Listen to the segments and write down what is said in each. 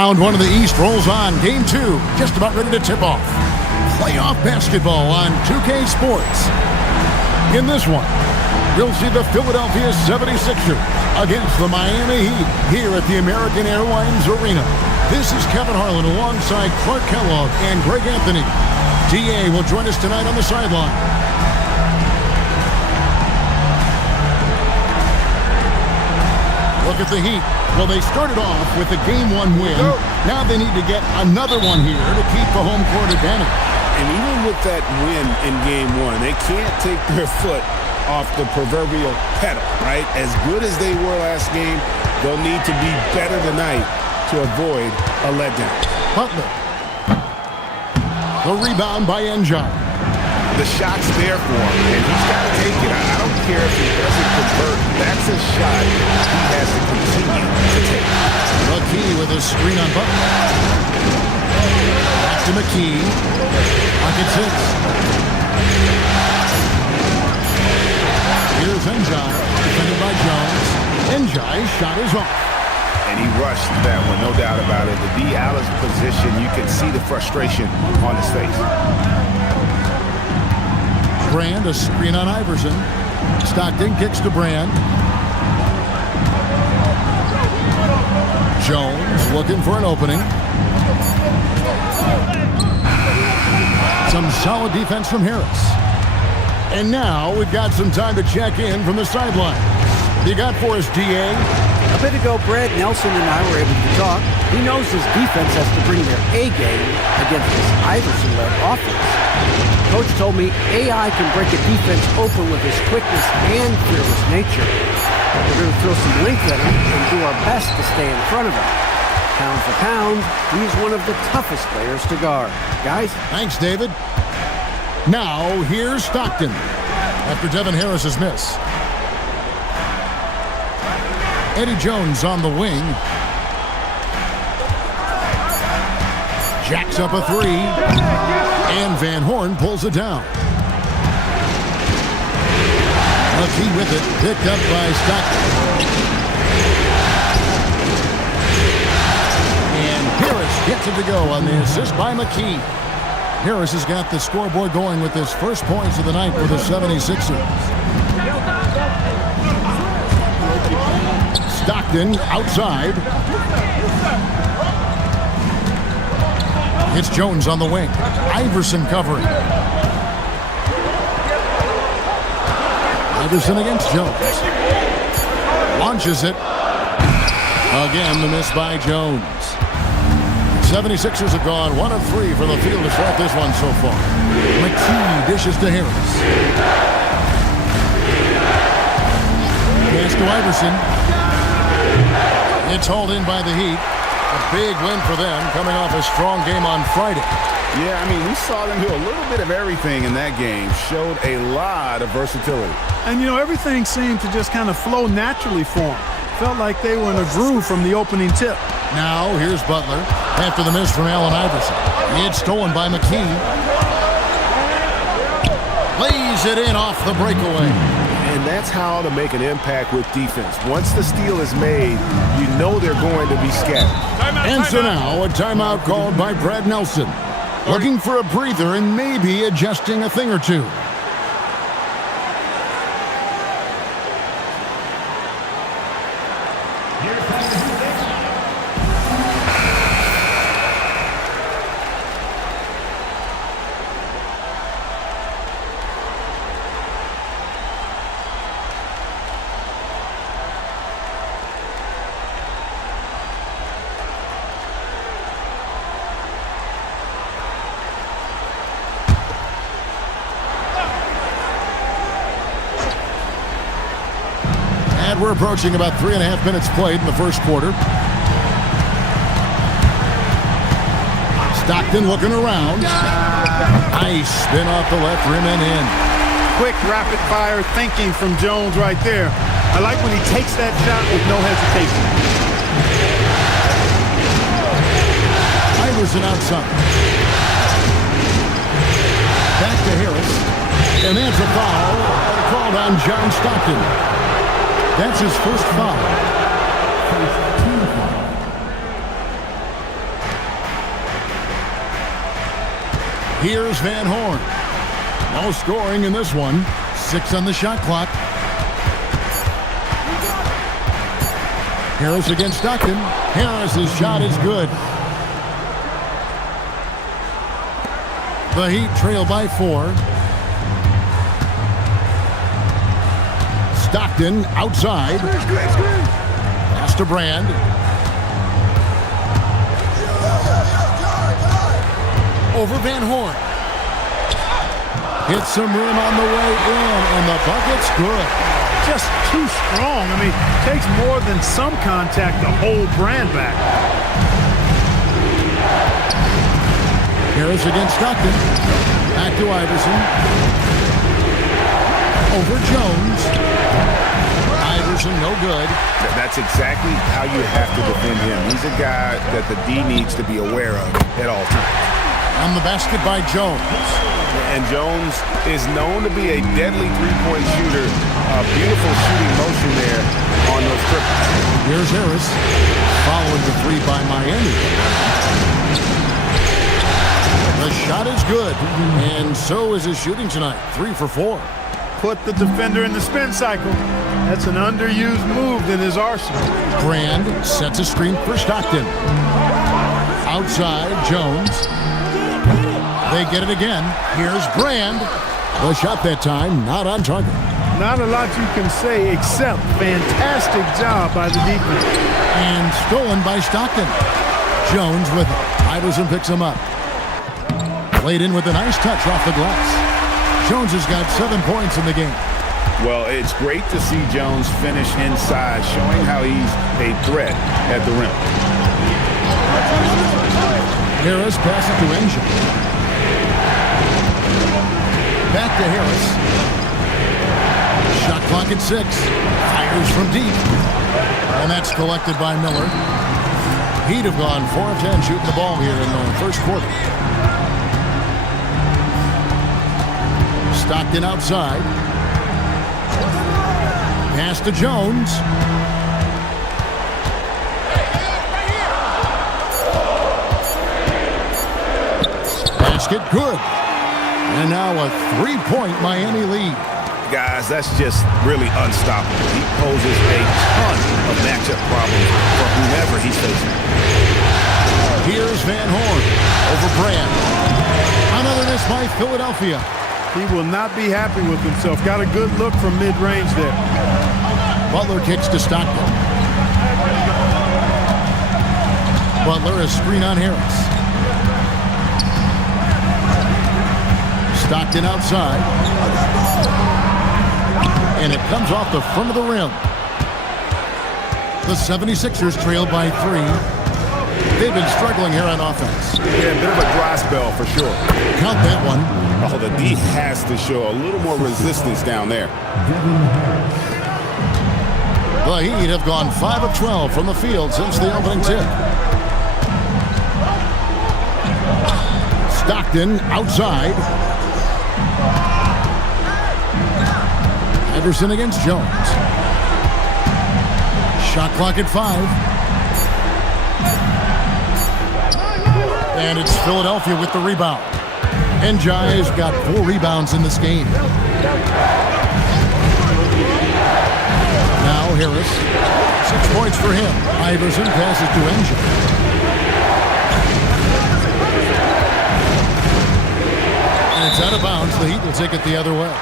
Round one of the East rolls on. Game two, just about ready to tip off. Playoff basketball on 2K Sports. In this one, you'll see the Philadelphia 76ers against the Miami Heat here at the American Airlines Arena. This is Kevin Harlan alongside Clark Kellogg and Greg Anthony. DA will join us tonight on the sideline. Look at the Heat. Well, they started off with a Game 1 win. Now they need to get another one here to keep the home court advantage. And even with that win in Game 1, they can't take their foot off the proverbial pedal, right? As good as they were last game, they'll need to be better tonight to avoid a letdown. Butler. The rebound by Njai. The shot's there for him, and he's got to take it. I don't care if he doesn't convert. That's a shot he has to continue to take. McKee with a screen on Butler. Back to McKee. Pocket six. Here's Njai, defended by Jones. Njai's shot is off. And he rushed that one, no doubt about it. To be out of position, you can see the frustration on his face. Brand, a screen on Iverson. Stockton kicks to Brand. Jones looking for an opening. Some solid defense from Harris. And now we've got some time to check in from the sideline. What you got for us, DA? A bit ago, Brad Nelson and I were able to talk. He knows his defense has to bring their A game against this Iverson-led offense. Coach told me AI can break a defense open with his quickness and fearless nature. We're going to throw some length at him and do our best to stay in front of him. Pound for pound, he's one of the toughest players to guard. Guys? Thanks, David. Now, here's Stockton after Devin Harris's miss. Eddie Jones on the wing. Jacks up a three. And Van Horn pulls it down. McKee with it. Picked up by Stockton. And Harris gets it to go on the assist by McKee. Harris has got the scoreboard going with his first points of the night for the 76ers. Stockton outside. It's Jones on the wing. Iverson covering. Iverson against Jones. Launches it. Again, the miss by Jones. 76ers have gone 1 of 3 for the field to start this one so far. McKee dishes to Harris. Pass to Iverson. It's hauled in by the Heat. A big win for them, coming off a strong game on Friday. Yeah, I mean, we saw them do a little bit of everything in that game. Showed a lot of versatility. And, you know, everything seemed to just kind of flow naturally for them. Felt like they were in a groove from the opening tip. Now, here's Butler after the miss from Allen Iverson. It's stolen by McKee. Lays it in off the breakaway. And that's how to make an impact with defense. Once the steal is made, you know they're going to be scattered. And so now, a timeout called by Brad Nelson. Looking for a breather and maybe adjusting a thing or two. We're approaching about 3.5 minutes played in the first quarter. Stockton looking around. Nice spin off the left rim and in. Quick, rapid-fire thinking from Jones right there. I like when he takes that shot with no hesitation. Iverson outside. Back to Harris. And that's a foul called on John Stockton. That's his first foul. Here's Van Horn. No scoring in this one. 6 on the shot clock. Harris against Stockton. Harris's shot is good. The Heat trail by 4. Stockton outside. Pass to Brand. Over Van Horn. Hits some rim on the way in, and the bucket's good. Just too strong. I mean, takes more than some contact to hold Brand back. Harris against Stockton. Back to Iverson. Over Jones. Iverson, no good. That's exactly how you have to defend him. He's a guy that the D needs to be aware of at all times. On the basket by Jones. And Jones is known to be a deadly three-point shooter. A beautiful shooting motion there on those triples. Here's Harris. Following the 3 by Miami. The shot is good. And so is his shooting tonight. 3 for 4. Put the defender in the spin cycle. That's an underused move in his arsenal. Brand sets a screen for Stockton. Outside, Jones. They get it again. Here's Brand. The shot that time, not on target. Not a lot you can say except fantastic job by the defense. And stolen by Stockton. Jones with it. Iverson picks him up. Played in with a nice touch off the glass. Jones has got 7 points in the game. Well, it's great to see Jones finish inside, showing how he's a threat at the rim. Harris passes to Angel. Back to Harris. Shot clock at 6. Fires from deep. And that's collected by Miller. He'd have gone 4 of 10 shooting the ball here in the first quarter. Stockton outside. Pass to Jones. Basket good. And now a 3-point Miami lead. Guys, that's just really unstoppable. He poses a ton of matchup problems for whomever he's facing. Here's Van Horn over Brand. Another miss by Philadelphia. He will not be happy with himself. Got a good look from mid-range there. Butler kicks to Stockton. Butler, a screen on Harris. Stockton outside. And it comes off the front of the rim. The 76ers trail by 3. They've been struggling here on offense. Yeah, a bit of a dry spell for sure. Count that one. Oh, the D has to show a little more resistance down there. The Heat have gone 5 of 12 from the field since the opening tip. Stockton outside. Iverson against Jones. Shot clock at 5. And it's Philadelphia with the rebound. And Jai's got 4 rebounds in this game. Now Harris. 6 points for him. Iverson passes to Angel. And it's out of bounds. The Heat will take it the other way.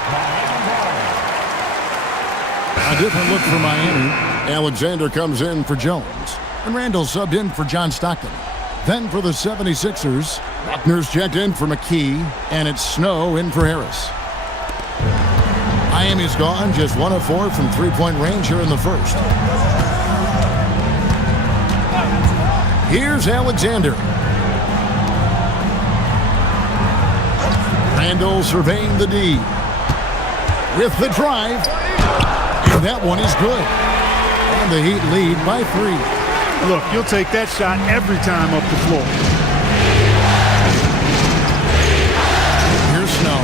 A different look for Miami. Alexander comes in for Jones. And Randall subbed in for John Stockton. Then for the 76ers, Buckner's checked in for McKee, and it's Snow in for Harris. Miami's gone just 1 of 4 from 3-point range here in the first. Here's Alexander. Randall surveying the D. With the drive. And that one is good. And the Heat lead by 3. Look, you'll take that shot every time up the floor. Here's Snow.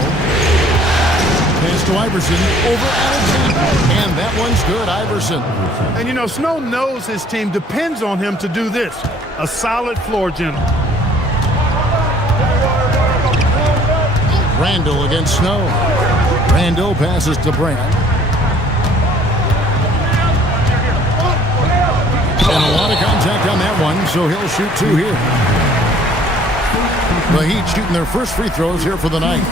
Pass to Iverson over Alexander. And that one's good, Iverson. And you know, Snow knows his team depends on him to do this. A solid floor general. Randall against Snow. Randall passes to Brand. And a lot of contact on that one, so he'll shoot 2 here. The Heat shooting their first free throws here for the night.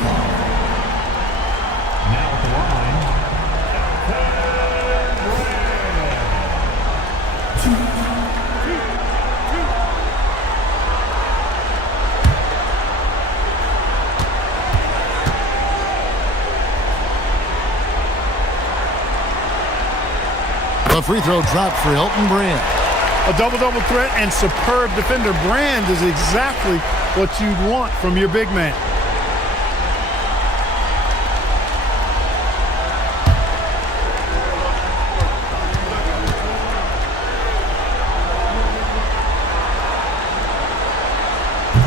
The free throw dropped for Elton Brand. A double-double threat and superb defender. Brand is exactly what you'd want from your big man.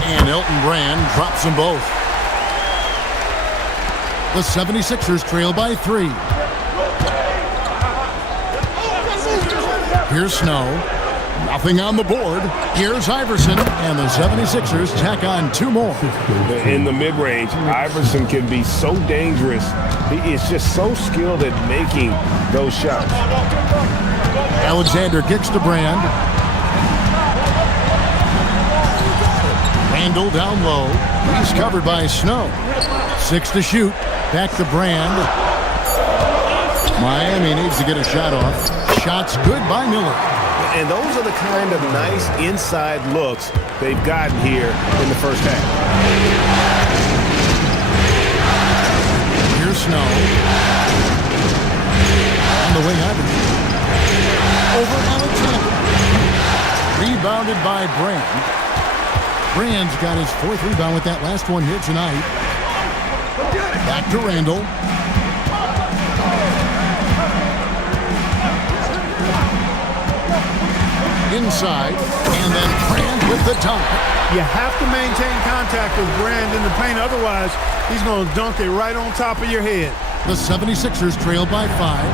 And Elton Brand drops them both. The 76ers trail by 3. Here's Snow. Nothing on the board. Here's Iverson. And the 76ers tack on 2 more. In the mid-range, Iverson can be so dangerous. He is just so skilled at making those shots. Alexander kicks to Brand. Randall down low. He's covered by Snow. 6 to shoot. Back to Brand. Miami needs to get a shot off. Shots good by Miller. And those are the kind of nice inside looks they've gotten here in the first half. Here's Snow. On the wing, Iverson. Over Alexander. Rebounded by Brand. Brand's got his 4th rebound with that last one here tonight. Back to Randall. Inside, and then Brand with the dunk. You have to maintain contact with Brand in the paint, otherwise he's going to dunk it right on top of your head. The 76ers trail by 5.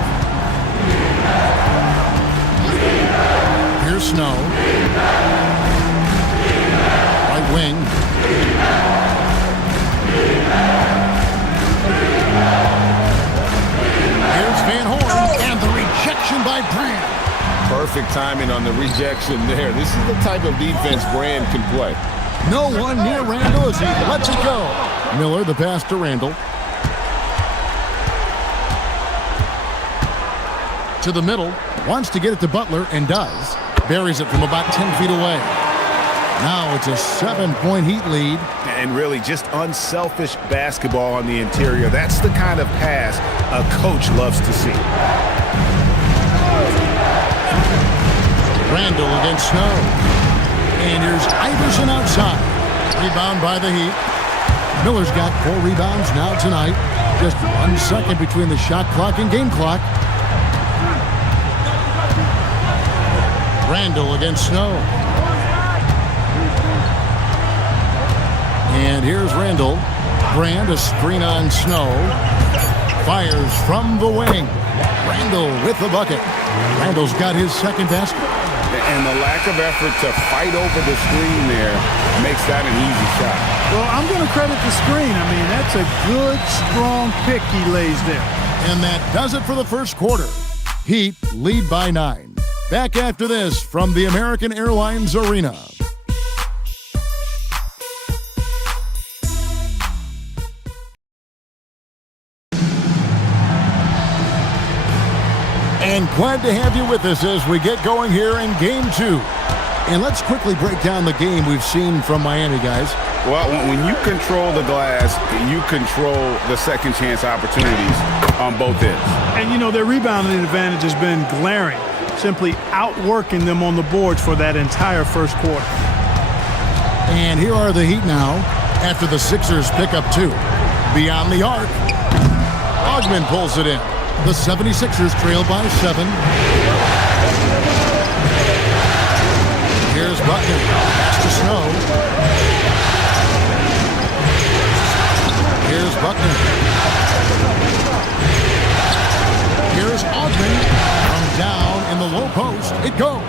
Here's Snow. Right wing. Here's Van Horn, and the rejection by Brand. Perfect timing on the rejection there. This is the type of defense Brand can play. No one near Randall as he lets it go. Miller, the pass to Randall. To the middle. Wants to get it to Butler, and does. Buries it from about 10 feet away. Now it's a 7-point Heat lead. And really just unselfish basketball on the interior. That's the kind of pass a coach loves to see. Randall against Snow. And here's Iverson outside. Rebound by the Heat. Miller's got 4 rebounds now tonight. Just 1 second between the shot clock and game clock. Randall against Snow. And here's Randall. Brand, a screen on Snow. Fires from the wing. Randall with the bucket. Randall's got his 2nd basket. And the lack of effort to fight over the screen there makes that an easy shot. Well, I'm going to credit the screen. I mean, that's a good, strong pick he lays there. And that does it for the first quarter. Heat lead by 9. Back after this from the American Airlines Arena. And glad to have you with us as we get going here in Game 2. And let's quickly break down the game we've seen from Miami, guys. Well, when you control the glass, you control the second chance opportunities on both ends. And, you know, their rebounding advantage has been glaring, simply outworking them on the boards for that entire first quarter. And here are the Heat now after the Sixers pick up 2. Beyond the arc. Ogman pulls it in. The 76ers trail by 7. Here's Buckner. Pass to Snow. Here's Buckner. Here's Ogman. From down in the low post. It goes.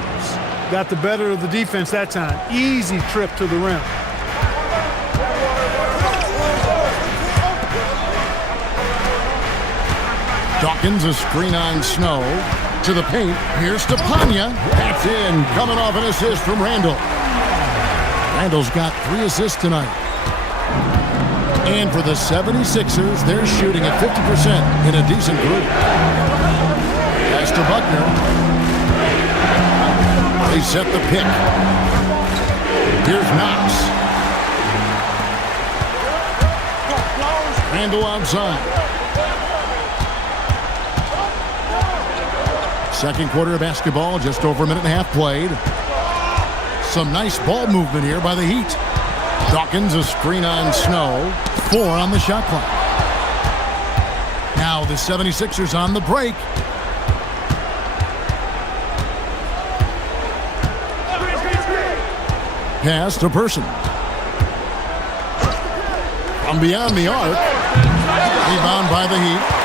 Got the better of the defense that time. Easy trip to the rim. Dawkins, a screen on Snow. To the paint. Here's Stepanya. That's in. Coming off an assist from Randall. Randall's got 3 assists tonight. And for the 76ers, they're shooting at 50% in a decent group. Pass to Buckner. They set the pick. Here's Knox. Randall outside. Second quarter of basketball, just over a minute and a half played. Some nice ball movement here by the Heat. Dawkins, a screen on Snow. 4 on the shot clock. Now the 76ers on the break. Pass to Person. From beyond the arc. Rebound by the Heat.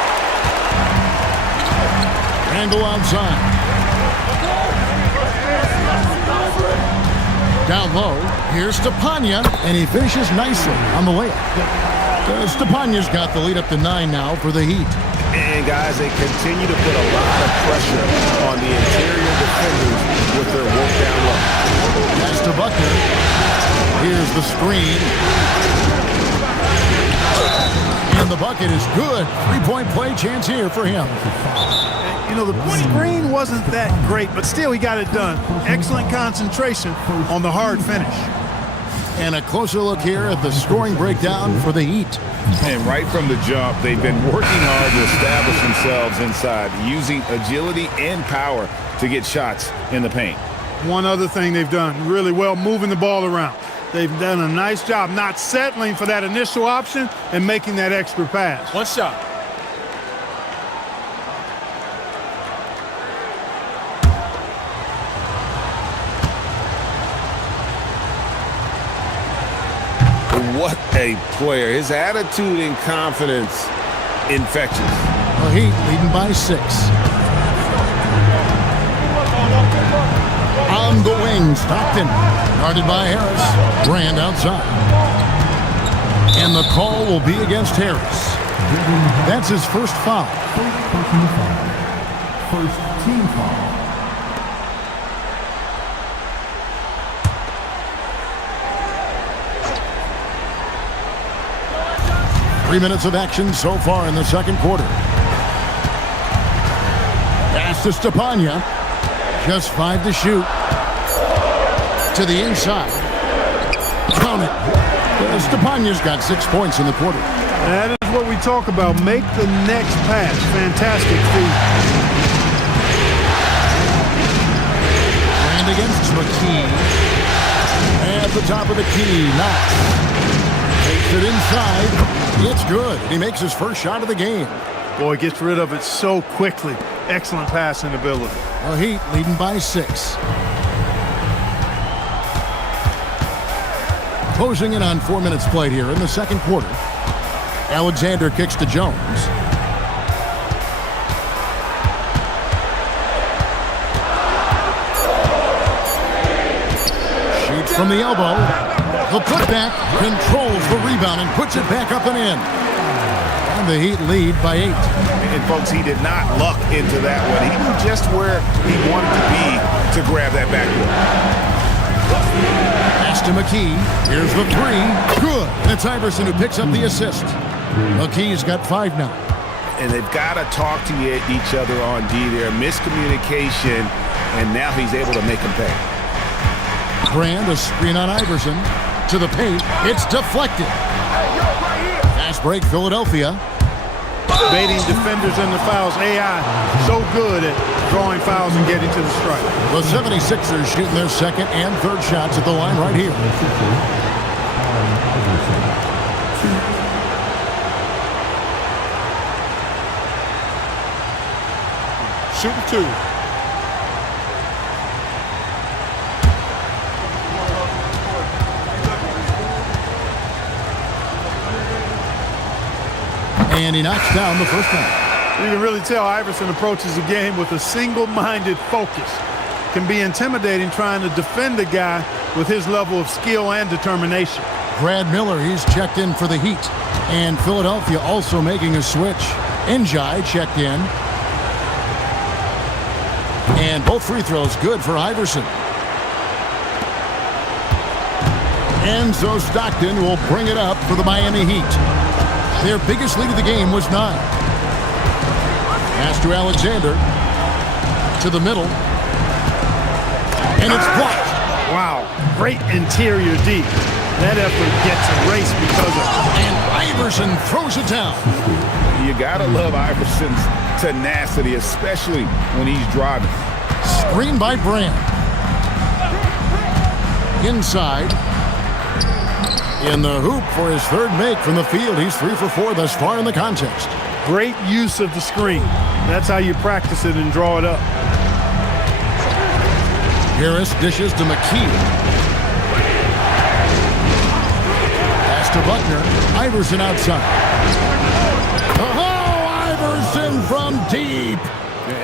Randall outside. Down low. Here's Stepanya, and he finishes nicely on the layup. Stepanya's got the lead up to 9 now for the Heat. And, guys, they continue to put a lot of pressure on the interior defenders with their work down low. Pass to Buckner. Here's the screen. And the bucket is good. 3-point play chance here for him. You know, the screen wasn't that great, but still he got it done. Excellent concentration on the hard finish. And a closer look here at the scoring breakdown for the Heat. And right from the jump, they've been working hard to establish themselves inside, using agility and power to get shots in the paint. One other thing they've done really well, moving the ball around. They've done a nice job not settling for that initial option and making that extra pass. One shot. What a player. His attitude and confidence infectious. The Heat leading by 6. On the wing, Stockton. Guarded by Harris. Brand outside. And the call will be against Harris. That's his first foul. First team foul. 3 minutes of action so far in the second quarter. Pass to Stepanya. Just 5 to shoot. To the inside. Count it. Stepanya's got 6 points in the quarter. That is what we talk about. Make the next pass. Fantastic feat. And against McKee. At the top of the key, Knox. Takes it inside. It's good. He makes his first shot of the game. Boy, gets rid of it so quickly. Excellent passing ability. The Heat leading by 6. Closing in on 4 minutes played here in the second quarter. Alexander kicks to Jones. Shoots from the elbow. The putback controls the rebound and puts it back up and in. And the Heat lead by 8. And, folks, he did not luck into that one. He knew just where he wanted to be to grab that backboard. Pass to McKee. Here's the 3. Good. It's Iverson who picks up the assist. McKee's got 5 now. And they've got to talk to each other on D there. Miscommunication, and now he's able to make them pay. Brand, a screen on Iverson. To the paint. It's deflected. Fast break, Philadelphia. Baiting defenders in the fouls. AI so good at drawing fouls and getting to the strike. The 76ers shooting their second and third shots at the line right here. Shooting 2. And he knocks down the first one. You can really tell Iverson approaches the game with a single-minded focus. Can be intimidating trying to defend a guy with his level of skill and determination. Brad Miller, he's checked in for the Heat. And Philadelphia also making a switch. Njai checked in. And both free throws good for Iverson. Enzo Stockton will bring it up for the Miami Heat. Their biggest lead of the game was 9. Pass to Alexander. To the middle. And it's blocked. Wow, great interior D. That effort gets erased because of it. And Iverson throws it down. You got to love Iverson's tenacity, especially when he's driving. Screen by Brand. Inside. In the hoop for his third make from the field. He's 3 for 4 thus far in the contest. Great use of the screen. That's how you practice it and draw it up. Harris dishes to McKee. Pass to Buckner. Iverson outside. Oh, Iverson from deep.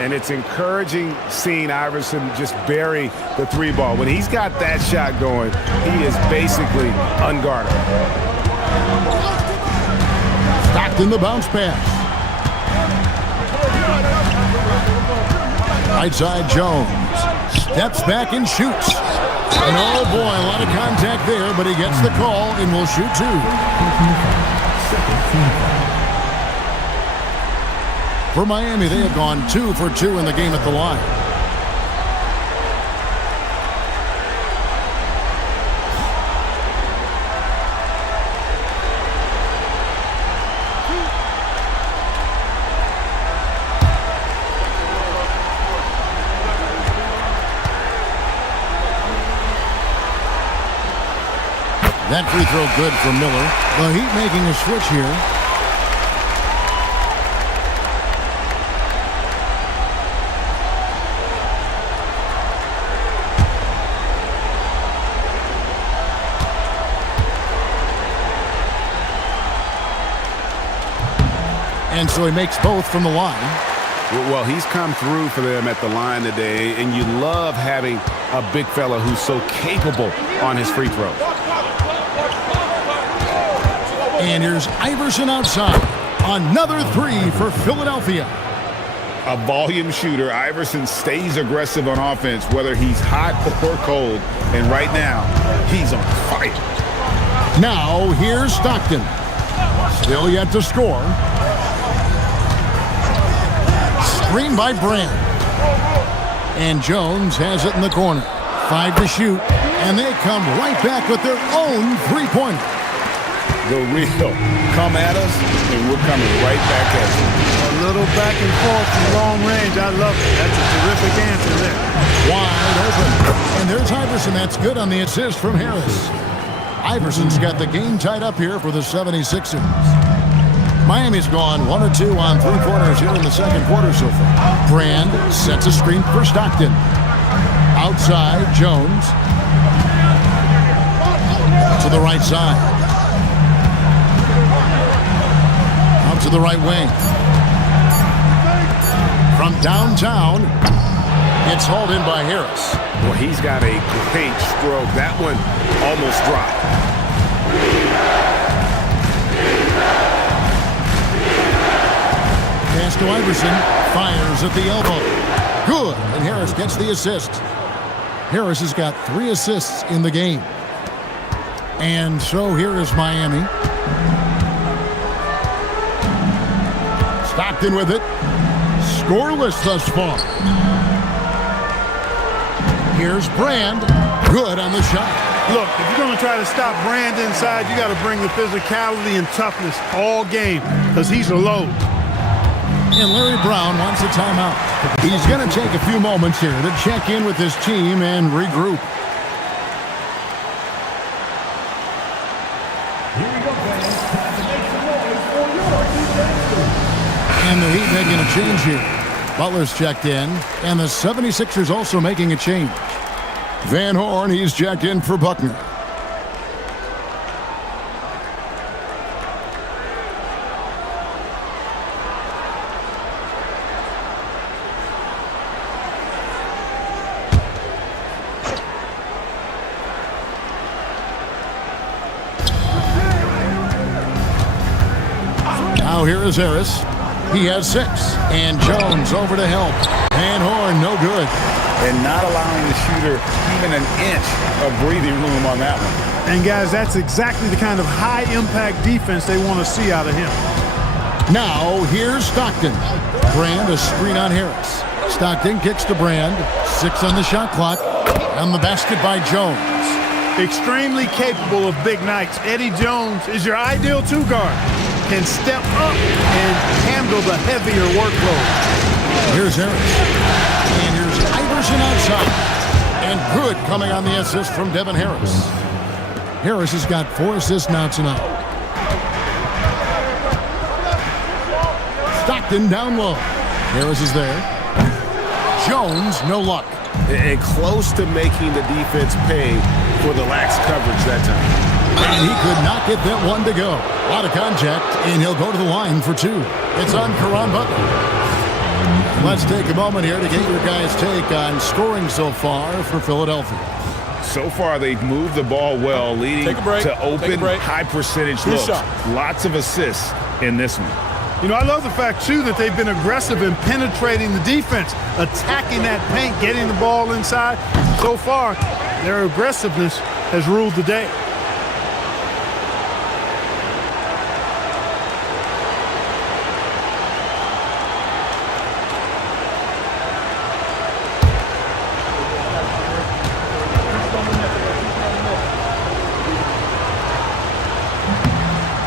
And it's encouraging seeing Iverson just bury the 3 ball. When he's got that shot going, he is basically unguardable. Stockton the bounce pass. Right side Jones. Steps back and shoots. And oh boy, a lot of contact there, but he gets the call and will shoot 2. For Miami, they have gone 2 for 2 in the game at the line. That free throw good for Miller. The Heat making a switch here. And so he makes both from the line. Well, he's come through for them at the line today, and you love having a big fella who's so capable on his free throw. And here's Iverson outside. Another 3 for Philadelphia. A volume shooter, Iverson stays aggressive on offense, whether he's hot or cold. And right now, he's on fire. Now, here's Stockton. Still yet to score. Screen by Brand. And Jones has it in the corner. 5 to shoot. And they come right back with their own three-pointer. The real come at us, and we're coming right back at you. A little back and forth from long range. I love it. That's a terrific answer there. Wide open. And there's Iverson. That's good on the assist from Harris. Iverson's got the game tied up here for the 76ers. Miami's gone 1 or 2 on 3-pointers here in the second quarter so far. Brand sets a screen for Stockton. Outside, Jones. To the right side. Out to the right wing. From downtown, it's hauled in by Harris. Well, he's got a great stroke. That one almost dropped. Pass to Iverson. Fires at the elbow. Good. And Harris gets the assist. Harris has got 3 assists in the game. And so here is Miami. Stockton with it. Scoreless thus far. Here's Brand. Good on the shot. Look, if you're going to try to stop Brand inside, you got to bring the physicality and toughness all game because he's a load. And Larry Brown wants a timeout. He's going to take a few moments here to check in with his team and regroup. And the Heat making a change here. Butler's checked in, and the 76ers also making a change. Van Horn, he's checked in for Buckner. Now here is Harris. He has 6. And Jones over to help. And Horn, no good. And not allowing the shooter even an inch of breathing room on that one. And, guys, that's exactly the kind of high-impact defense they want to see out of him. Now, here's Stockton. Brand, a screen on Harris. Stockton kicks to Brand. 6 on the shot clock. And the basket by Jones. Extremely capable of big nights. Eddie Jones is your ideal two-guard. Can step up and handle the heavier workload. Here's Harris. And here's Iverson outside. And good coming on the assist from Devin Harris. Harris has got 4 assists now tonight. Stockton down low. Harris is there. Jones, no luck. And close to making the defense pay for the lax coverage that time. And he could not get that one to go. A lot of contact, and he'll go to the line for 2. It's on Caron Butler. Let's take a moment here to get your guys' take on scoring so far for Philadelphia. So far, they've moved the ball well, leading to open, high-percentage looks. Lots of assists in this one. You know, I love the fact, too, that they've been aggressive in penetrating the defense, attacking that paint, getting the ball inside. So far, their aggressiveness has ruled the day.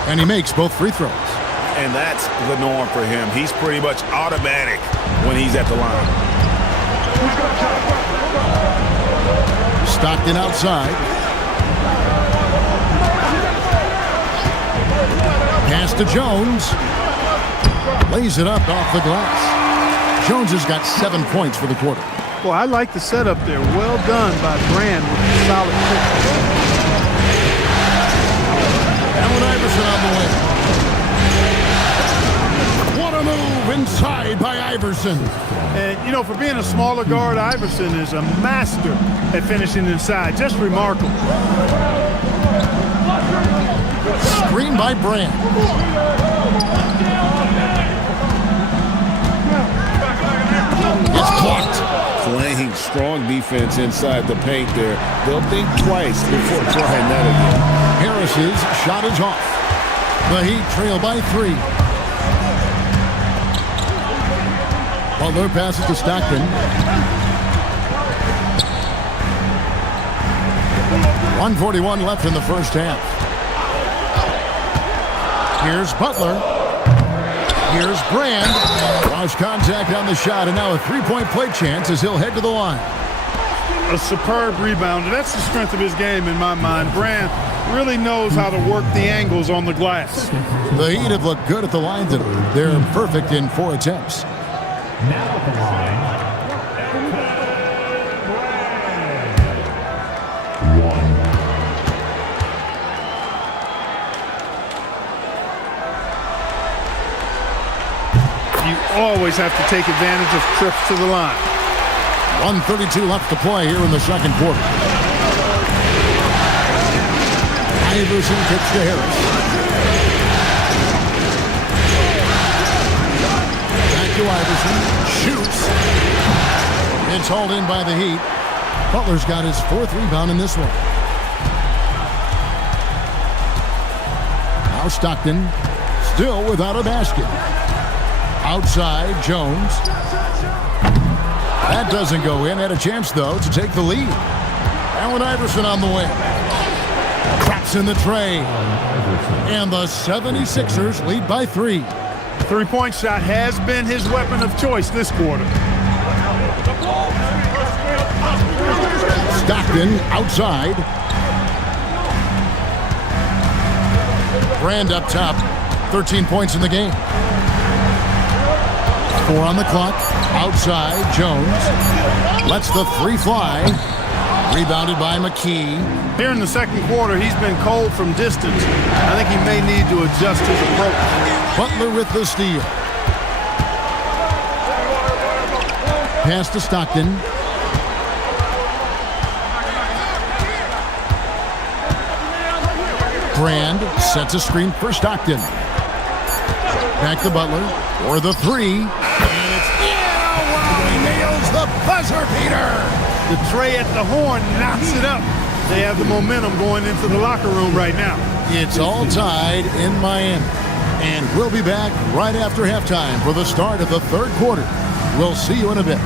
And he makes both free throws. And that's the norm for him. He's pretty much automatic when he's at the line. Stockton outside. Pass to Jones. Lays it up off the glass. Jones has got 7 points for the quarter. Well, I like the setup there. Well done by Brand with a solid pick. Allen Iverson on the wing. What a move inside by Iverson. And, you know, for being a smaller guard, Iverson is a master at finishing inside. Just remarkable. Screen by Brand. It's blocked. Playing strong defense inside the paint there. They'll think twice before trying that again. Harris's shot is off. The Heat trail by 3. Butler passes to Stockton. 1:41 left in the first half. Here's Butler. Here's Brand. Lost contact on the shot, and now a 3-point play chance as he'll head to the line. A superb rebounder. That's the strength of his game in my mind. Brand really knows how to work the angles on the glass. The Heat have looked good at the line tonight. They're perfect in 4 attempts. Now at the line, 1. You always have to take advantage of trips to the line. 1:32 left to play here in the second quarter. Iverson kicks to Harris. Back to Iverson. Shoots. It's hauled in by the Heat. Butler's got his 4th rebound in this one. Now Stockton, still without a basket. Outside, Jones. That doesn't go in. Had a chance, though, to take the lead. Allen Iverson on the wing. Traps in the tray. And the 76ers lead by 3. Three-point shot has been his weapon of choice this quarter. Stockton outside. Brand up top. 13 points in the game. 4 on the clock. Outside, Jones. Lets the 3 fly. Rebounded by McKee. Here in the second quarter, he's been cold from distance. I think he may need to adjust his approach. Butler with the steal. Pass to Stockton. Brand sets a screen for Stockton. Back to Butler for the three. And it's in. Oh, wow, he nails the buzzer beater. The tray at the horn knocks it up. They have the momentum going into the locker room right now. It's all tied in Miami. And we'll be back right after halftime for the start of the third quarter. We'll see you in a bit.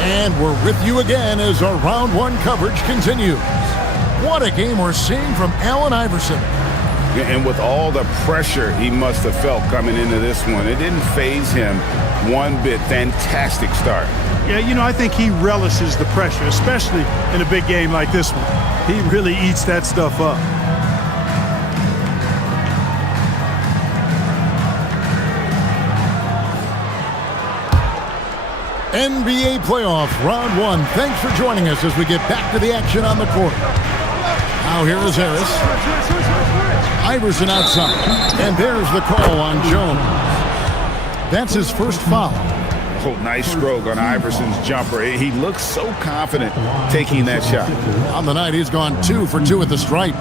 And we're with you again as our round one coverage continues. What a game we're seeing from Allen Iverson. And with all the pressure he must have felt coming into this one, it didn't faze him one bit. Fantastic start. Yeah, you know, I think he relishes the pressure, especially in a big game like this one. He really eats that stuff up. NBA playoff round one. Thanks for joining us as we get back to the action on the court. Now here is Harris. Iverson outside. And there's the call on Jones. That's his first foul. Oh, nice stroke on Iverson's jumper. He looks so confident taking that shot. On the night, he's gone 2 for 2 at the stripe.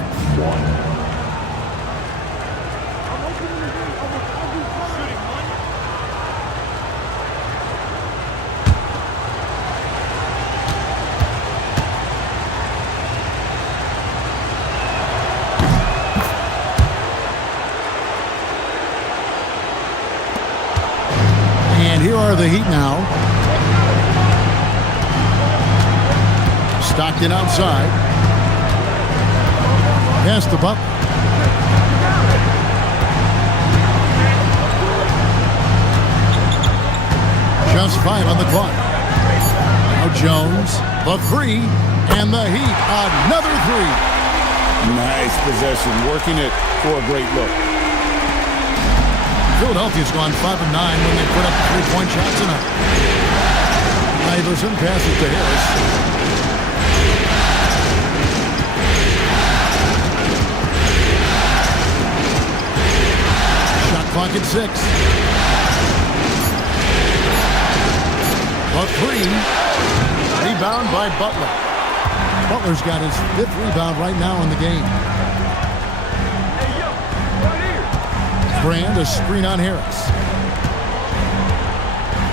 And here are the Heat now. Stockton outside. Pass the Buck. Just 5 on the clock. Now Jones, the three, and the Heat, another three. Nice possession, working it for a great look. Philadelphia's gone 5 of 9 when they put up a 3-point shot tonight. Iverson passes to Harris. Shot clock at 6. The three. Rebound by Butler. Butler's got his 5th rebound right now in the game. Brand, a screen on Harris.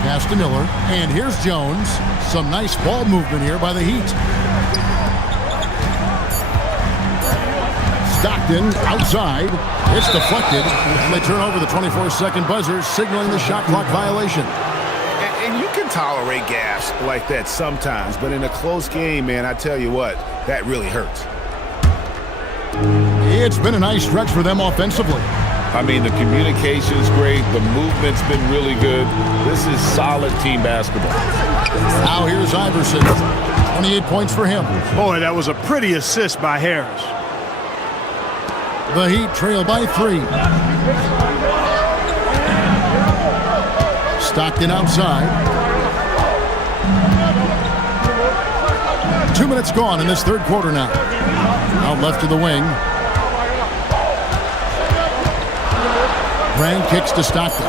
Pass to Miller, and here's Jones. Some nice ball movement here by the Heat. Stockton outside. It's deflected, and they turn over the 24-second buzzer, signaling the shot clock violation. And you can tolerate gas like that sometimes, but in a close game, man, I tell you what, that really hurts. It's been a nice stretch for them offensively. I mean, the communication's great. The movement's been really good. This is solid team basketball. Now here's Iverson. 28 points for him. Boy, that was a pretty assist by Harris. The Heat trail by 3. Stockton outside. 2 minutes gone in this third quarter now. Out left to the wing. Brand kicks to Stockton.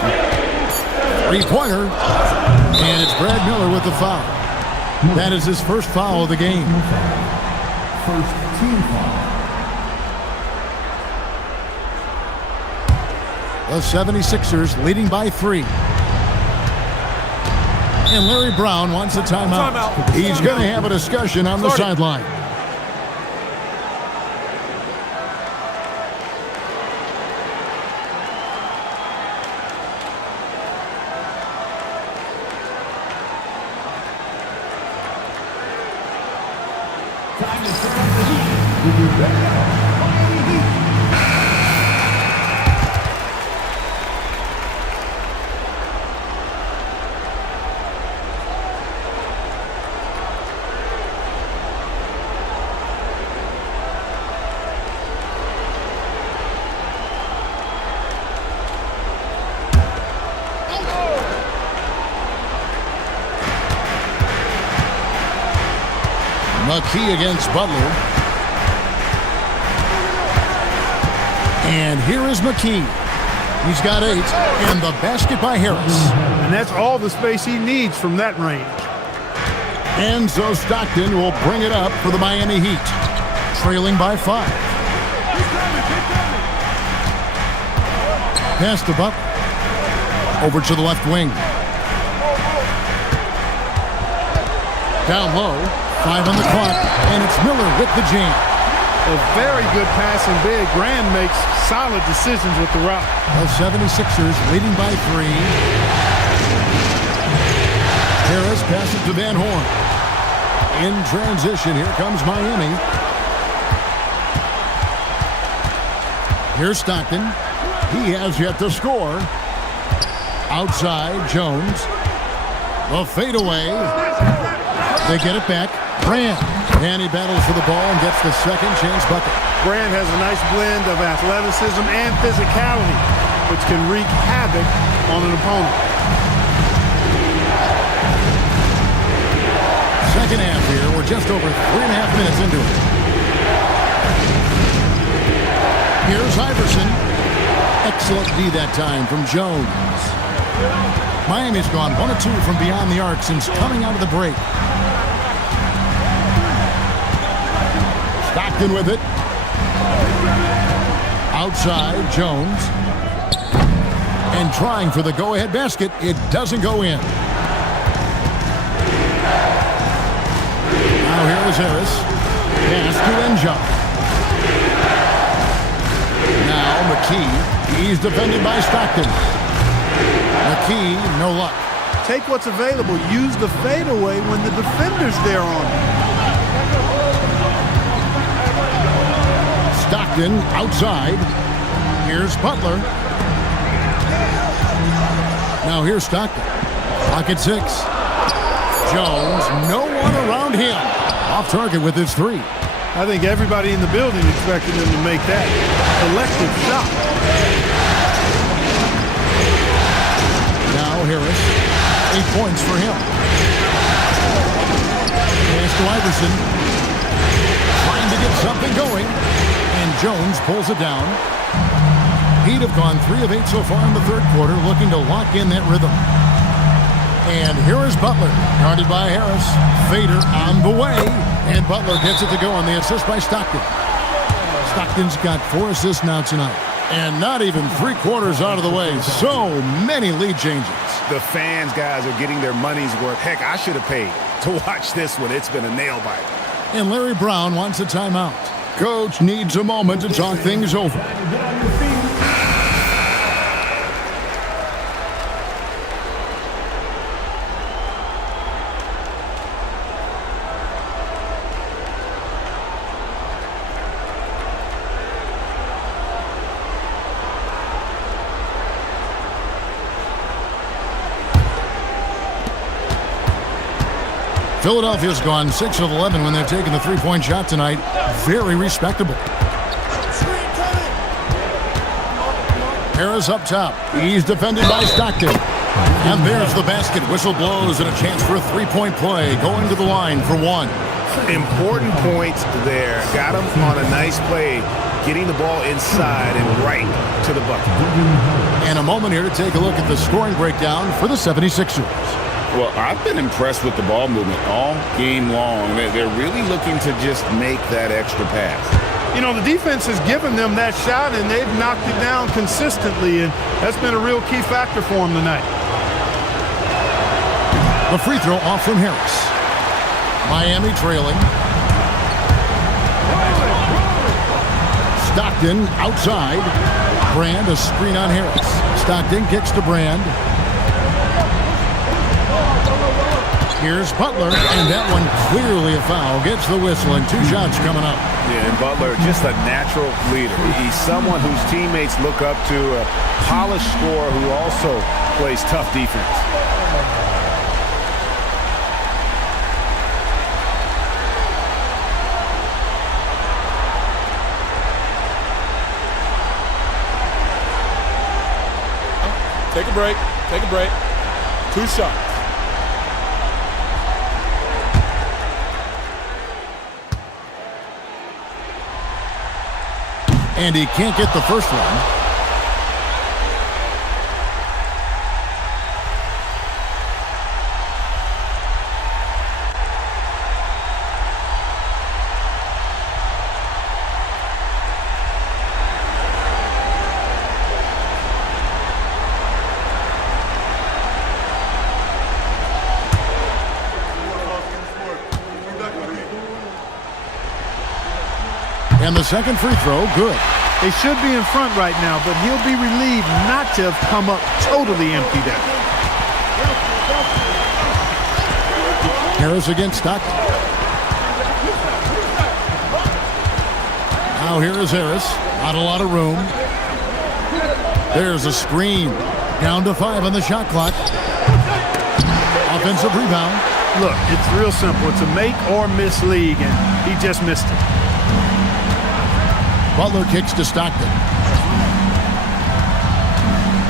3-pointer. And it's Brad Miller with the foul. That is his first foul of the game. First team foul. The 76ers leading by 3. And Larry Brown wants a timeout. He's going to have a discussion on the sideline. Time to turn up the heat. We'll be back. Miami Heat. McKee against Butler. And here is McKee. He's got 8, and the basket by Harris. And that's all the space he needs from that range. And so Stockton will bring it up for the Miami Heat, trailing by 5. Pass to Butler. Over to the left wing. Down low, 5 on the clock, and it's Miller with the jam. A very good passing big. Grand makes solid decisions with the route. The 76ers leading by 3. Harris passes to Van Horn. In transition, here comes Miami. Here's Stockton. He has yet to score. Outside, Jones. The fadeaway. They get it back. Brand. And he battles for the ball and gets the second chance bucket. Brand has a nice blend of athleticism and physicality, which can wreak havoc on an opponent. Second half here. We're just over 3.5 minutes into it. Here's Iverson. Excellent D that time from Jones. Miami's gone 1 of 2 from beyond the arc since coming out of the break. Stockton with it. Outside, Jones. And trying for the go-ahead basket. It doesn't go in. Now here is Harris. Pass to Enja. Now McKee. He's defended by Stockton. McKee, no luck. Take what's available. Use the fadeaway when the defender's there on it. Stockton outside. Here's Butler. Now here's Stockton. Pocket 6. Jones, no one around him. Off target with his 3. I think everybody in the building expected him to make that collective shot. Now Harris. 8 points for him. Pass to Iverson. Trying to get something going. And Jones pulls it down. Heat have gone 3 of 8 so far in the third quarter, looking to lock in that rhythm. And here is Butler, guarded by Harris. Fader on the way. And Butler gets it to go on the assist by Stockton. Stockton's got 4 assists now tonight. And not even 3/4 out of the way. So many lead changes. The fans, guys, are getting their money's worth. Heck, I should have paid to watch this one. It's been a nail biter. And Larry Brown wants a timeout. Coach needs a moment to talk things over. Philadelphia's gone 6 of 11 when they've taken the 3-point shot tonight. Very respectable. Harris up top. He's defended by Stockton. And there's the basket. Whistle blows and a chance for a 3-point play. Going to the line for 1. Important points there. Got him on a nice play, getting the ball inside and right to the bucket. And a moment here to take a look at the scoring breakdown for the 76ers. Well, I've been impressed with the ball movement all game long. They're really looking to just make that extra pass. You know, the defense has given them that shot, and they've knocked it down consistently, and that's been a real key factor for them tonight. The free throw off from Harris. Miami trailing. Stockton outside. Brand, a screen on Harris. Stockton kicks to Brand. Here's Butler, and that one clearly a foul. Gets the whistle, and 2 shots coming up. Yeah, and Butler, just a natural leader. He's someone whose teammates look up to, a polished scorer who also plays tough defense. Take a break. Take a break. 2 shots. And he can't get the first one. And the second free throw, good. They should be in front right now, but he'll be relieved not to have come up totally empty there. Harris against Stockton. Now here is Harris. Not a lot of room. There's a screen. Down to 5 on the shot clock. Offensive rebound. Look, it's real simple. It's a make or miss league, and he just missed it. Butler kicks to Stockton.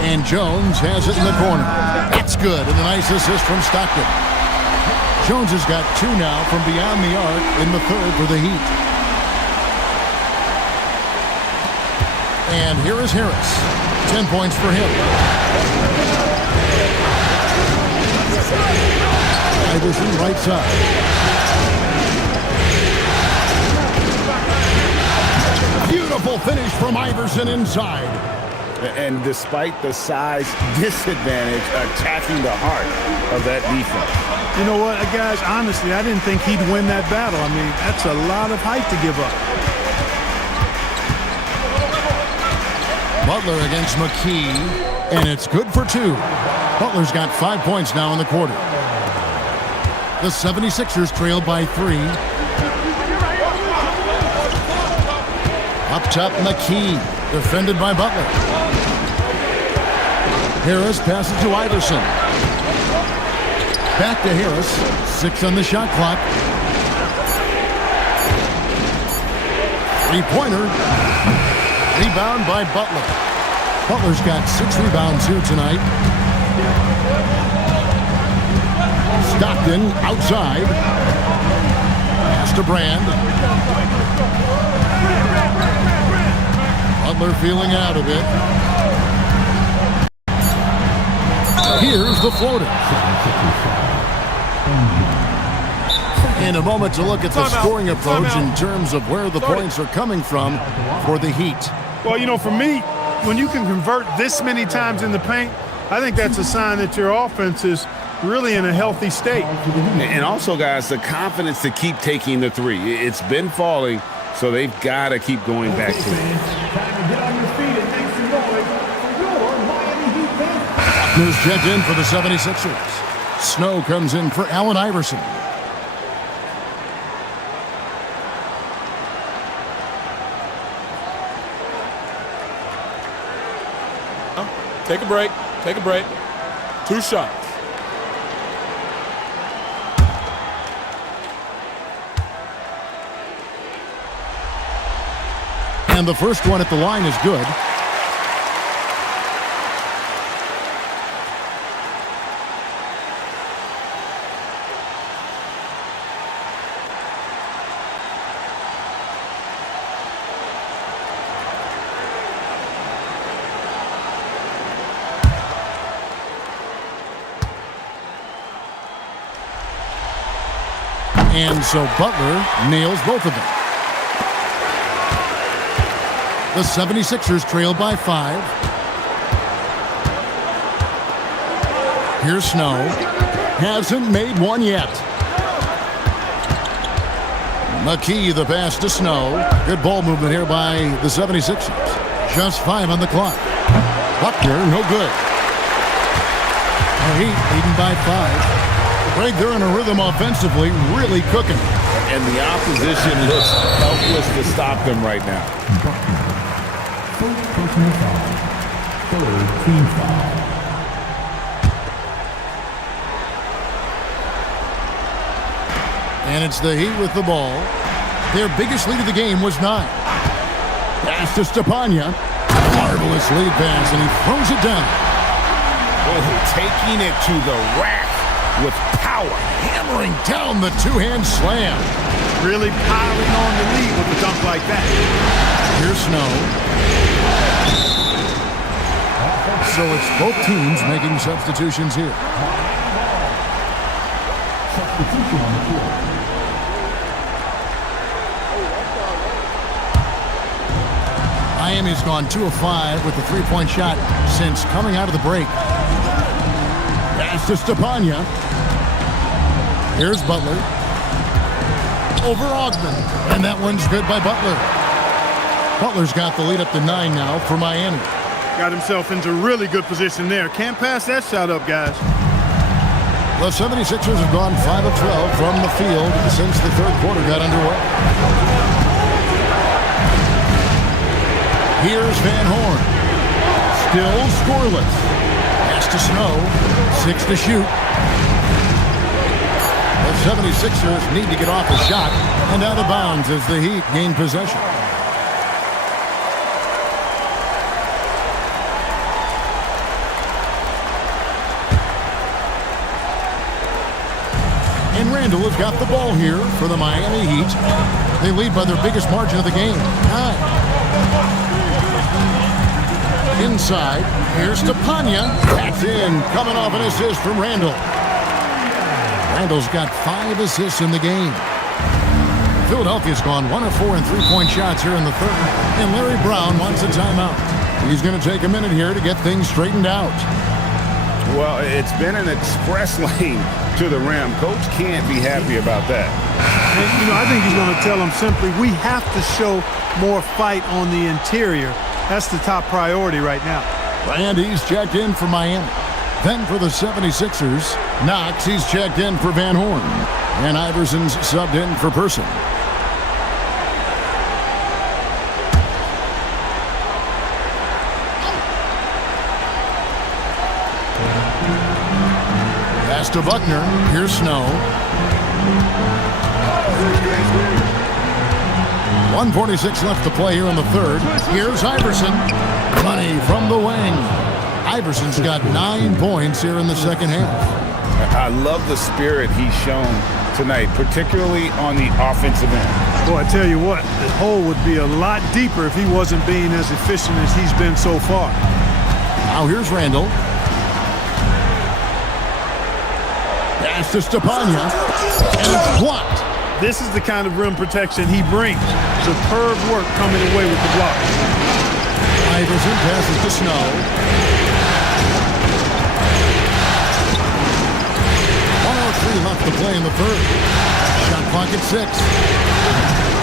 And Jones has it in the corner. That's good, and a nice assist from Stockton. Jones has got 2 now from beyond the arc in the third for the Heat. And here is Harris. 10 points for him. Iverson right side. Beautiful finish from Iverson inside. And despite the size disadvantage, attacking the heart of that defense. You know what, guys, honestly, I didn't think he'd win that battle. I mean, that's a lot of height to give up. Butler against McKee, and it's good for 2. Butler's got 5 points now in the quarter. The 76ers trail by 3. Up top, McKee, defended by Butler. Harris passes to Iverson. Back to Harris, 6 on the shot clock. 3-pointer. Rebound by Butler. Butler's got 6 rebounds here tonight. Stockton outside. Pass to Brand. Butler feeling out of it. Here's the floater. In a moment to look at the scoring approach in terms of where the points are coming from for the Heat. Well, you know, for me, when you can convert this many times in the paint, I think that's a sign that your offense is really in a healthy state. And also, guys, the confidence to keep taking the 3. It's been falling, so they've got to keep going back to it. Time to get on your feet and make some noise for your Miami Heat fans. Buckner's checked in for the 76ers. Snow comes in for Allen Iverson. Take a break. Take a break. 2 shots. And the first one at the line is good. And so Butler nails both of them. The 76ers trail by 5. Here's Snow. Hasn't made one yet. McKee, the pass to Snow. Good ball movement here by the 76ers. Just 5 on the clock. Buckner, no good. The Heat leading by 5. Greg, they're in a rhythm offensively, really cooking. And the opposition looks helpless to stop them right now. First personal foul. Third team foul. And it's the Heat with the ball. Their biggest lead of the game was 9. Pass to Stepanya. Marvelous lead pass, and he throws it down. Oh, taking it to the rack with power. Hammering down the 2-hand slam. Really piling on the lead with a dunk like that. Here's Snow. So it's both teams making substitutions here. Substitution on the floor. Miami's gone 2 of 5 with the 3-point shot since coming out of the break. Pass to Stepanya. Here's Butler. Over Ogden. And that one's good by Butler. Butler's got the lead up to 9 now for Miami. Got himself into really good position there. Can't pass that shot up, guys. The 76ers have gone 5 of 12 from the field since the third quarter got underway. Here's Van Horn. Still scoreless. Pass to Snow. 6 to shoot. The 76ers need to get off a shot and out of bounds as the Heat gain possession. And Randall has got the ball here for the Miami Heat. They lead by their biggest margin of the game, 9. Inside, here's Stepanya. That's in, coming off an assist from Randall. Randall's got 5 assists in the game. Philadelphia's gone 1 of 4 in three-point shots here in the third. And Larry Brown wants a timeout. He's going to take a minute here to get things straightened out. Well, it's been an express lane to the rim. Coach can't be happy about that. And, I think he's going to tell them simply, we have to show more fight on the interior. That's the top priority right now. And he's checked in for Miami. Then for the 76ers, Knox, he's checked in for Van Horn. And Iverson's subbed in for Person. Pass to Buckner. Here's Snow. 1:46 left to play here in the third. Here's Iverson. Money from the wing. Iverson's got 9 points here in the second half. I love the spirit he's shown tonight, particularly on the offensive end. Boy, I tell you what, the hole would be a lot deeper if he wasn't being as efficient as he's been so far. Now here's Randall. Pass to Stepanya. And it's blocked. This is the kind of rim protection he brings. Superb work coming away with the block. Iverson passes to Snow. 1:03 left to play in the third. Shot clock at 6.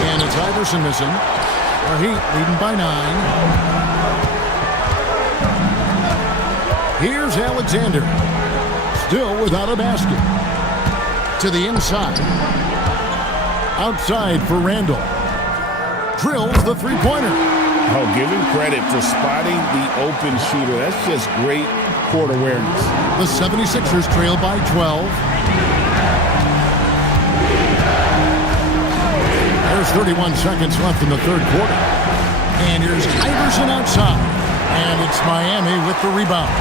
And it's Iverson missing. Our Heat leading by 9. Here's Alexander. Still without a basket. To the inside. Outside for Randall. Drills the three-pointer. Oh, give him credit for spotting the open shooter. That's just great court awareness. The 76ers trail by 12. There's 31 seconds left in the third quarter. And here's Iverson outside. And it's Miami with the rebound.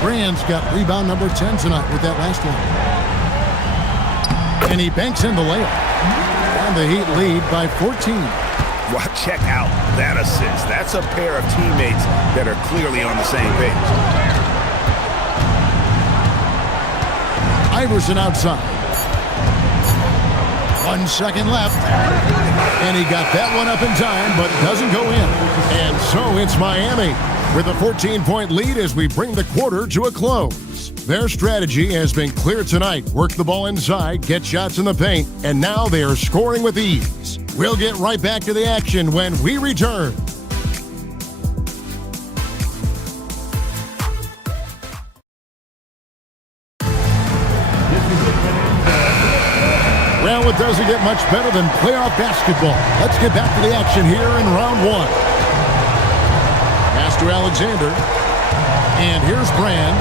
Brand's got rebound number 10 tonight with that last one. And he banks in the layup. And the Heat lead by 14. Well, check out that assist. That's a pair of teammates that are clearly on the same page. Iverson outside. 1 second left. And he got that one up in time, but doesn't go in. And so it's Miami with a 14-point lead as we bring the quarter to a close. Their strategy has been clear tonight. Work the ball inside, get shots in the paint, and now they are scoring with ease. We'll get right back to the action when we return. Well, it doesn't get much better than playoff basketball. Let's get back to the action here in round 1. Pass to Alexander. And here's Brand.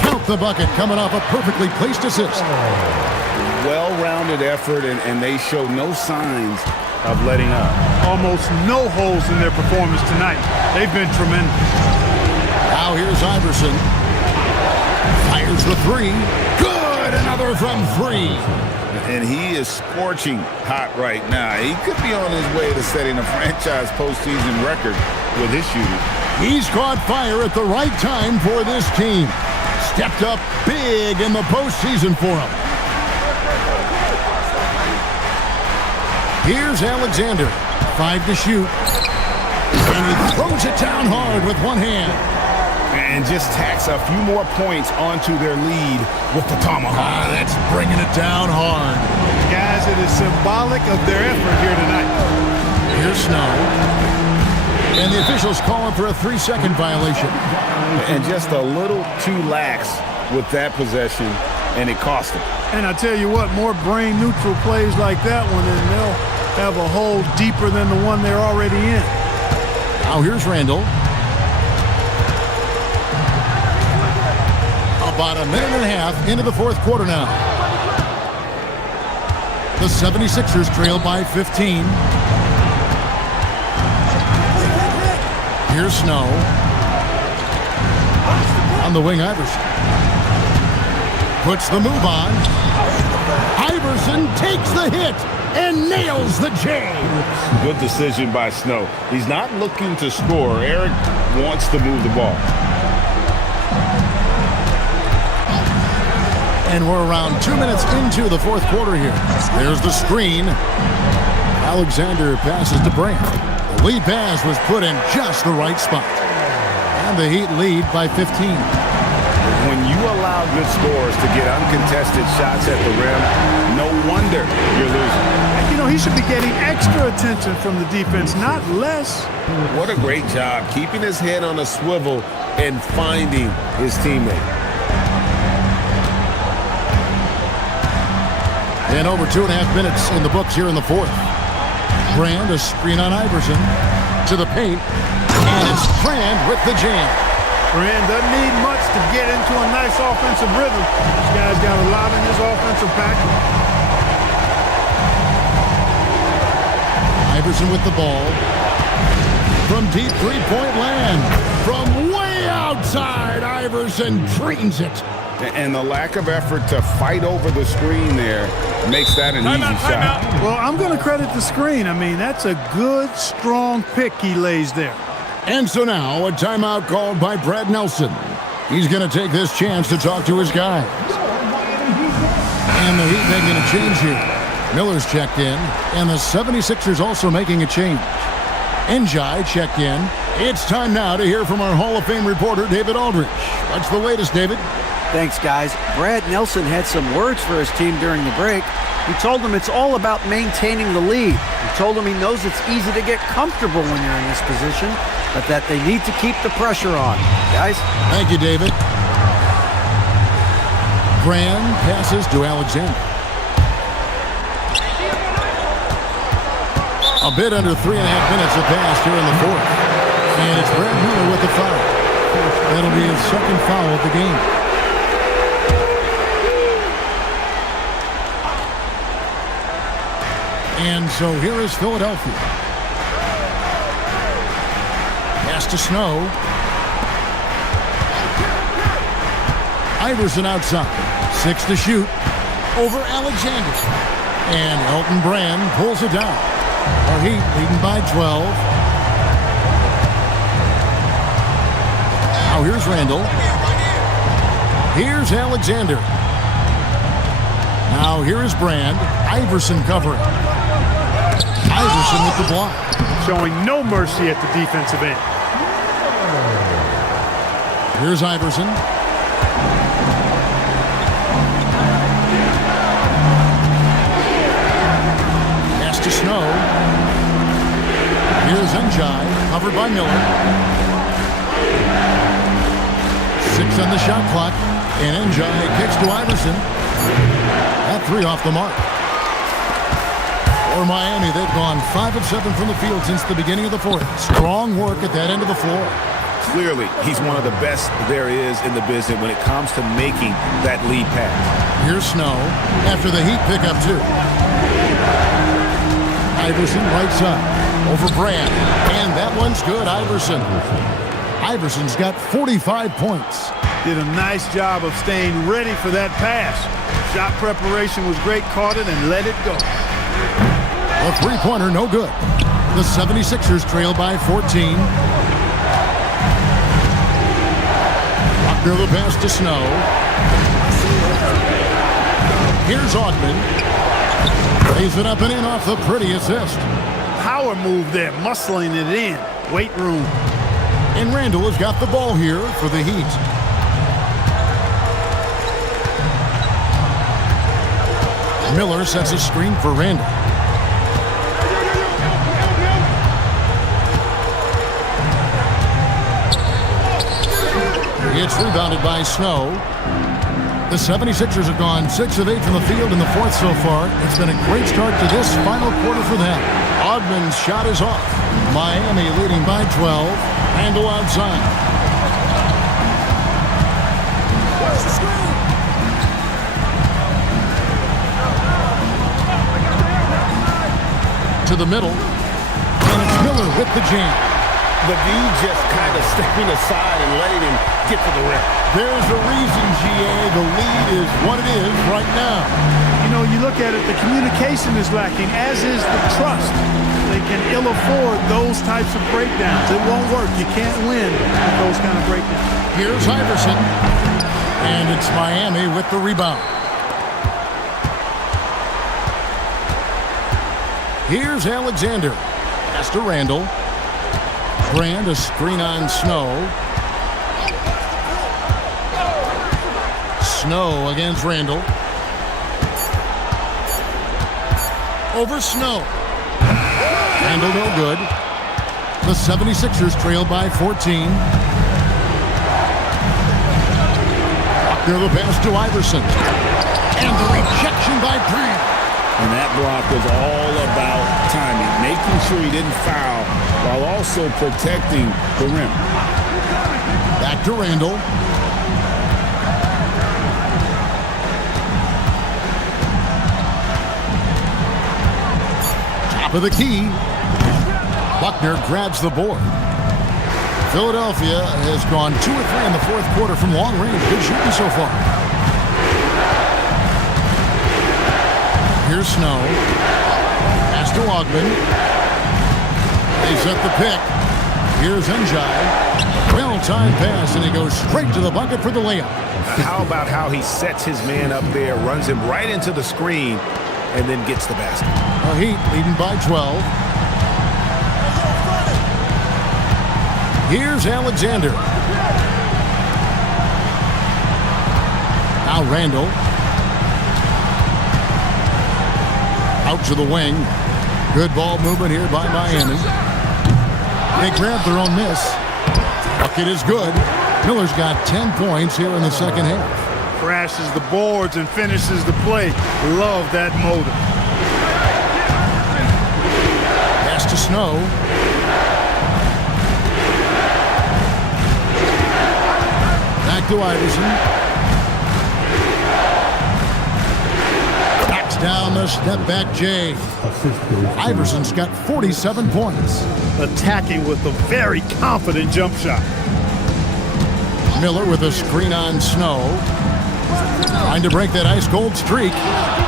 Count the bucket coming off a perfectly placed assist. Well-rounded effort, and they show no signs of letting up. Almost no holes in their performance tonight. They've been tremendous. Now here's Iverson. Fires the 3. Good! Another from 3. And he is scorching hot right now. He could be on his way to setting a franchise postseason record with his shooting. He's caught fire at the right time for this team. Stepped up big in the postseason for him. Here's Alexander. 5 to shoot. And he throws it down hard with one hand. and just tacks a few more points onto their lead with the tomahawk. That's bringing it down hard. Guys, it is symbolic of their effort here tonight. Here's Snow. And the officials calling for a 3-second violation. And just a little too lax with that possession, and it cost them. And I tell you what, more brain-neutral plays like that one, and they'll have a hole deeper than the one they're already in. Now here's Randall. About a minute and a half into the fourth quarter now. The 76ers trail by 15. Here's Snow. On the wing, Iverson. Puts the move on. Iverson takes the hit and nails the J. Good decision by Snow. He's not looking to score. Eric wants to move the ball. And we're around 2 minutes into the fourth quarter here. There's the screen. Alexander passes to Brand. The lead pass was put in just the right spot. And the Heat lead by 15. When you allow good scores to get uncontested shots at the rim, no wonder you're losing. You know, he should be getting extra attention from the defense, not less. What a great job keeping his head on a swivel and finding his teammate. And over 2.5 minutes in the books here in the fourth. Brand, a screen on Iverson. To the paint. And it's Brand with the jam. Brand doesn't need much to get into a nice offensive rhythm. This guy's got a lot in his offensive package. Iverson with the ball. From deep three-point land. From way outside, Iverson drains it. And the lack of effort to fight over the screen there makes that an easy shot. Well, I'm going to credit the screen. I mean, that's a good, strong pick he lays there. And so now a timeout called by Brad Nelson. He's going to take this chance to talk to his guys. And the Heat making a change here. Miller's checked in, and the 76ers also making a change. Njai checked in. It's time now to hear from our Hall of Fame reporter, David Aldridge. What's the latest, David? Thanks, guys. Brad Nelson had some words for his team during the break. He told them it's all about maintaining the lead. He told them he knows it's easy to get comfortable when you're in this position, but that they need to keep the pressure on. Guys? Thank you, David. Brand passes to Alexander. A bit under 3.5 minutes have passed here in the fourth. And it's Brad Miller with the foul. That'll be his second foul of the game. And so here is Philadelphia. Pass to Snow. Iverson outside. 6 to shoot. Over Alexander. And Elton Brand pulls it down. Our Heat leading by 12. Now here's Randall. Here's Alexander. Now here is Brand. Iverson covering. Iverson with the block. Showing no mercy at the defensive end. Here's Iverson. Pass to Snow. Here's Njai, covered by Miller. 6 on the shot clock. And Njai kicks to Iverson. That 3 off the mark. For Miami, they've gone 5 of 7 from the field since the beginning of the fourth. Strong work at that end of the floor. Clearly, he's one of the best there is in the business when it comes to making that lead pass. Here's Snow after the Heat pick up 2. Iverson right side over Brand. And that one's good, Iverson. Iverson's got 45 points. Did a nice job of staying ready for that pass. Shot preparation was great, caught it and let it go. A three-pointer, no good. The 76ers trail by 14. Buckner the pass to Snow. Here's Augman. Lays it up and in off the pretty assist. Power move there, muscling it in. Weight room. And Randall has got the ball here for the Heat. Miller sets a screen for Randall. It's rebounded by Snow. The 76ers have gone 6 of 8 from the field in the fourth so far. It's been a great start to this final quarter for them. Ogman's shot is off. Miami leading by 12. Randall outside. To the middle. And it's Miller with the jam. The D just kind of stepping aside and letting him get to the rim. There's a reason, GA. The lead is what it is right now. You know, you look at it, the communication is lacking, as is the trust. They can ill afford those types of breakdowns. It won't work. You can't win with those kind of breakdowns. Here's Iverson. And it's Miami with the rebound. Here's Alexander. Pass to Randall. Brand, a screen on Snow. Snow against Randall. Over Snow. Randall no good. The 76ers trail by 14. Buckner the pass to Iverson. And the rejection by Brand. And that block was all about timing, making sure he didn't foul while also protecting the rim. Back to Randall. Top of the key. Buckner grabs the board. Philadelphia has gone 2 of 3 in the fourth quarter from long range. Good shooting so far. Here's Snow. Pass to Ogman. They set the pick. Here's Njai. Well-timed pass, and he goes straight to the bucket for the layup. How about how he sets his man up there, runs him right into the screen, and then gets the basket. The Heat leading by 12. Here's Alexander. Now Randall. Out to the wing. Good ball movement here by Miami. They grab their own miss. Bucket is good. Miller's got 10 points here in the second half. Crashes the boards and finishes the play. Love that motor. Pass to Snow. Back to Iverson. Down the step back Jay. Iverson's got 47 points. Attacking with a very confident jump shot. Miller with a screen on Snow. Trying to break that ice-cold streak.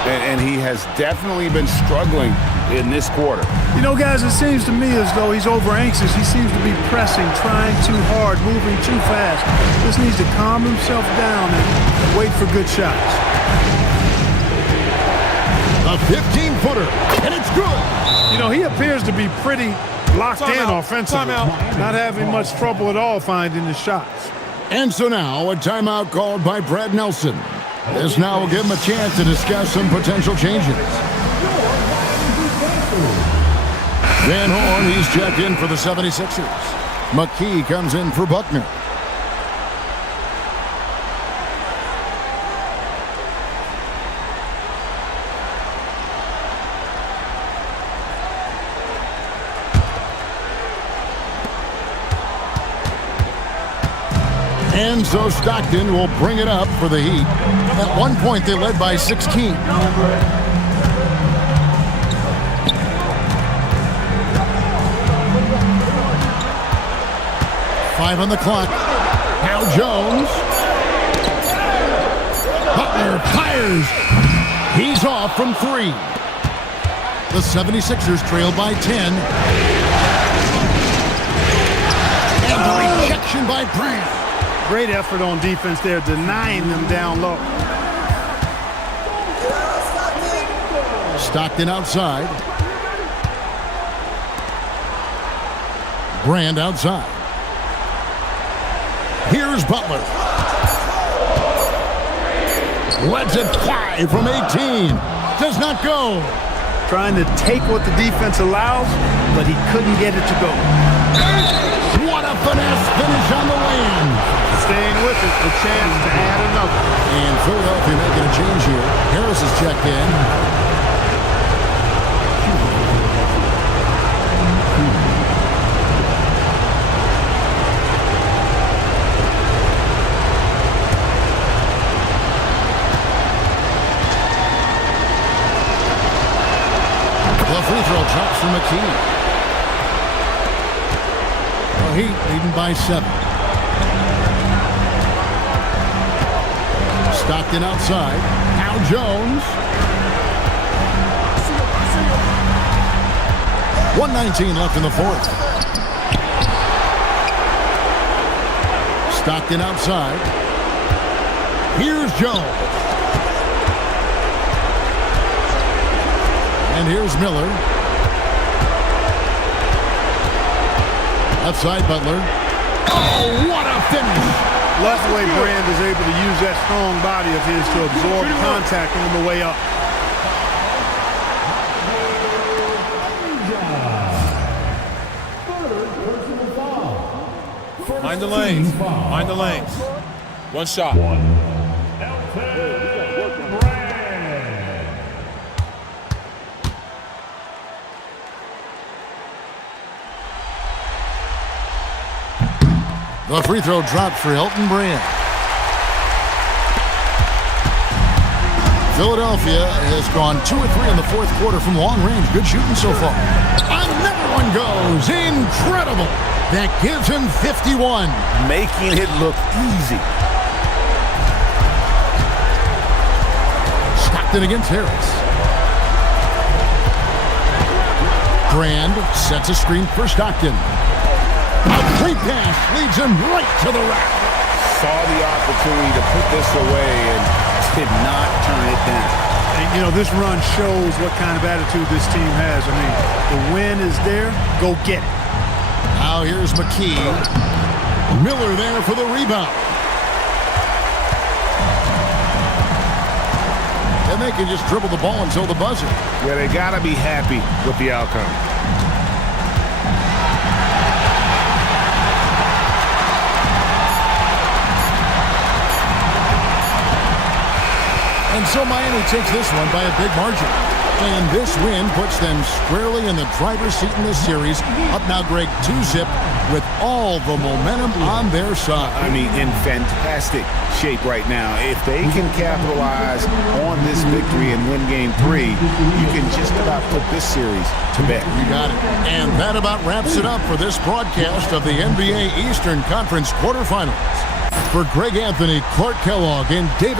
And he has definitely been struggling in this quarter. You know, guys, it seems to me as though he's over-anxious. He seems to be pressing, trying too hard, moving too fast. Just needs to calm himself down and wait for good shots. A 15-footer, and it's good. You know, he appears to be pretty locked in offensively. Not having much trouble at all finding the shots. And so now, a timeout called by Brad Nelson. This now will give him a chance to discuss some potential changes. Van Horn, he's checked in for the 76ers. McKee comes in for Buckner. And so Stockton will bring it up for the Heat. At one point, they led by 16. Five on the clock. Now Jones. Butler fires. He's off from 3. The 76ers trail by 10. And the rejection by Brand. Great effort on defense there, denying them down low. Stockton outside. Brand outside. Here's Butler. Lets it fly from 18. Does not go. Trying to take what the defense allows, but he couldn't get it to go. What a finesse finish on the lane. Staying with it, a chance to add another. And Philadelphia making a change here. Harris has checked in. The free throw drops from McKee. The Heat leading by 7. Stockton outside. Now Jones. 1:19 left in the fourth. Stockton outside. Here's Jones. And here's Miller. Outside Butler. Oh, what a finish! Love the way Brand is able to use that strong body of his to absorb contact on the way up. Mind the lanes. Mind the lanes. One shot. The free throw dropped for Elton Brand. Philadelphia has gone 2 or 3 in the fourth quarter from long range. Good shooting so far. Another one goes. Incredible. That gives him 51. Making it look easy. Stockton against Harris. Brand sets a screen for Stockton. A free pass leads him right to the rack. Saw the opportunity to put this away and did not turn it down. And, you know, this run shows what kind of attitude this team has. I mean, the win is there. Go get it. Now here's McKee. Miller there for the rebound. And they can just dribble the ball until the buzzer. Yeah, they got to be happy with the outcome. And so Miami takes this one by a big margin. And this win puts them squarely in the driver's seat in this series. Up now, Greg, 2-zip with all the momentum on their side. I mean, in fantastic shape right now. If they can capitalize on this victory and win Game 3, you can just about put this series to bed. You got it. And that about wraps it up for this broadcast of the NBA Eastern Conference quarterfinals. For Greg Anthony, Clark Kellogg, and David